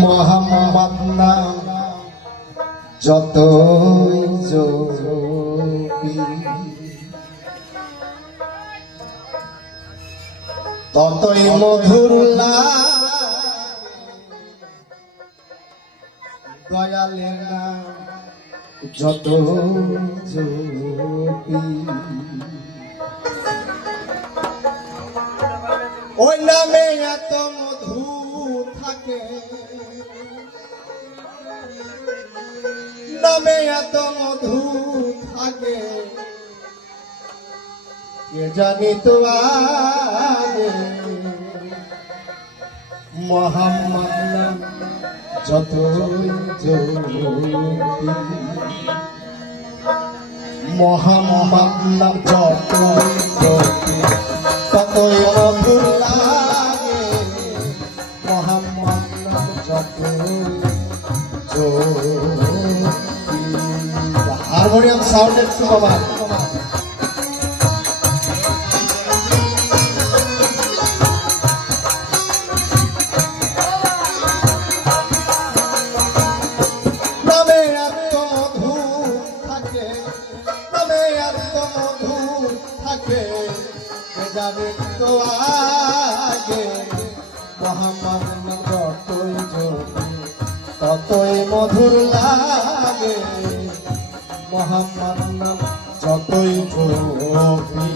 মোহাম্মদ নাম যতই জপি ততই মধুর দয়ালের নাম যতই জপি ওই নামে এত মধু থাকে, নামে এত মধু থাকে কে জানি তো আগে। মোহাম্মদ নাম যতই জপি, মোহাম্মদ নাম যতই জপি ততই মধুর লাগে। মোহাম্মদ নাম যতই জপি। হারমোনিয়াম সাউন্ড একটু বাবা। নামে এত মধু থাকে, নামে এত মধু থাকে কে জানে তো আগে। মোহাম্মদ নাম যতই জপি ততই মধুর লাগে। মোহাম্মদ নাম যতই জপি।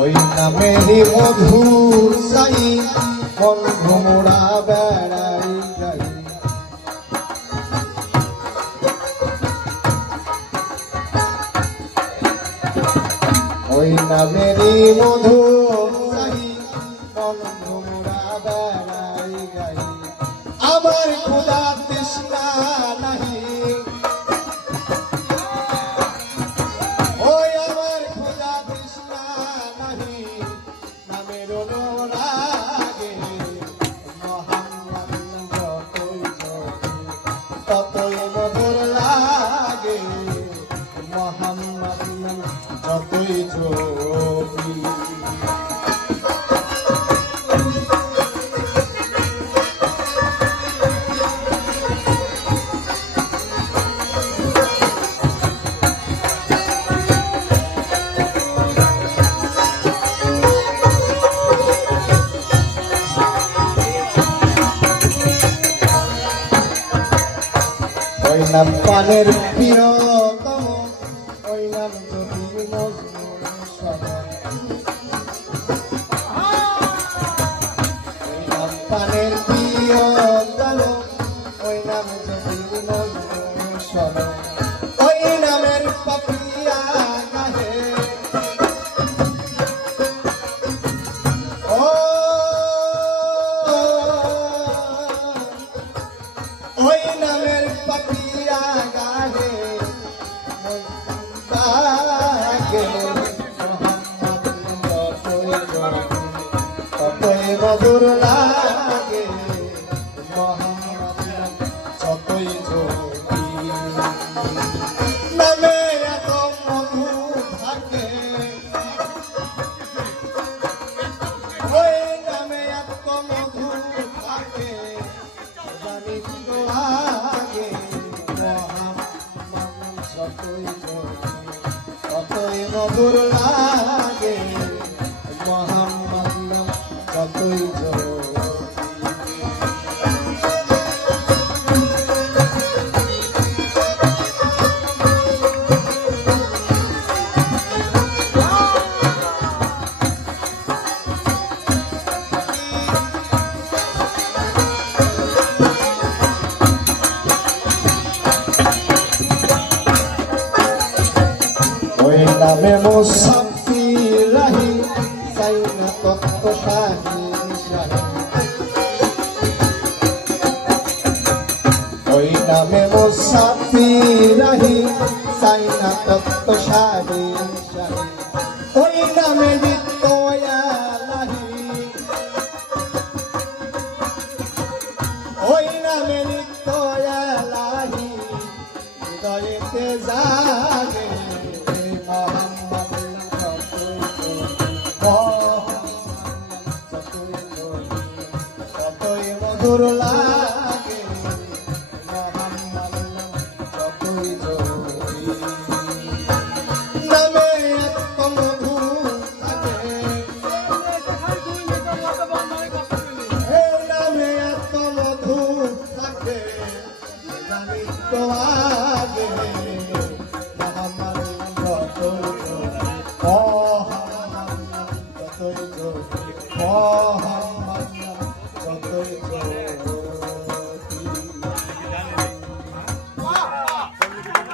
ওই নামেরই মধুর সাই মন ভোমরা বেড়াই যাই। ওই নামেরই মধুর সাই মন ভোমরা বেড়াই যাই। আমার খোদা তৃষ্ণা নাহি, ওই আমার খোদা তৃষ্ণা নাহি নামের অনুরাগে। মোহাম্মদ যতই জপি ততই মধুর লাগে। মোহাম্মদ যতই জপি। ওই নাম পানের প্রিয়তম, ওই নাম যদি মজনু সদন। ওই নাম পানের প্রিয়তম, ওই নাম যদি মজনু সদন। ওই নামের পাপিয়া গাহে, ও ওই নামের পাপিয়া গাহে লাগে। মোহাম্মদ যতই জপি ততই মধুর লাগে। মোহাম্মদ যতই জপি। নামে এত মধু থাকে, ওই নামে এত মধু থাকে জানি তো আগে। মোহাম্মদ যতই জপি ততই মধুর লাগে। মোহাম্মদ যতই জপি। ওই নামে মুসাফির রাহি চাই না তত্ত্ব শাহী শাহী। মুসাফি রাহি চাই না তত্ত্ব শাহী শাহী ওই নামে নিত্য এলাহি ওই নামে নিত্য এলাহি হৃদয়েতে জাগে মোহাম্মদ যতই মধুর লাগে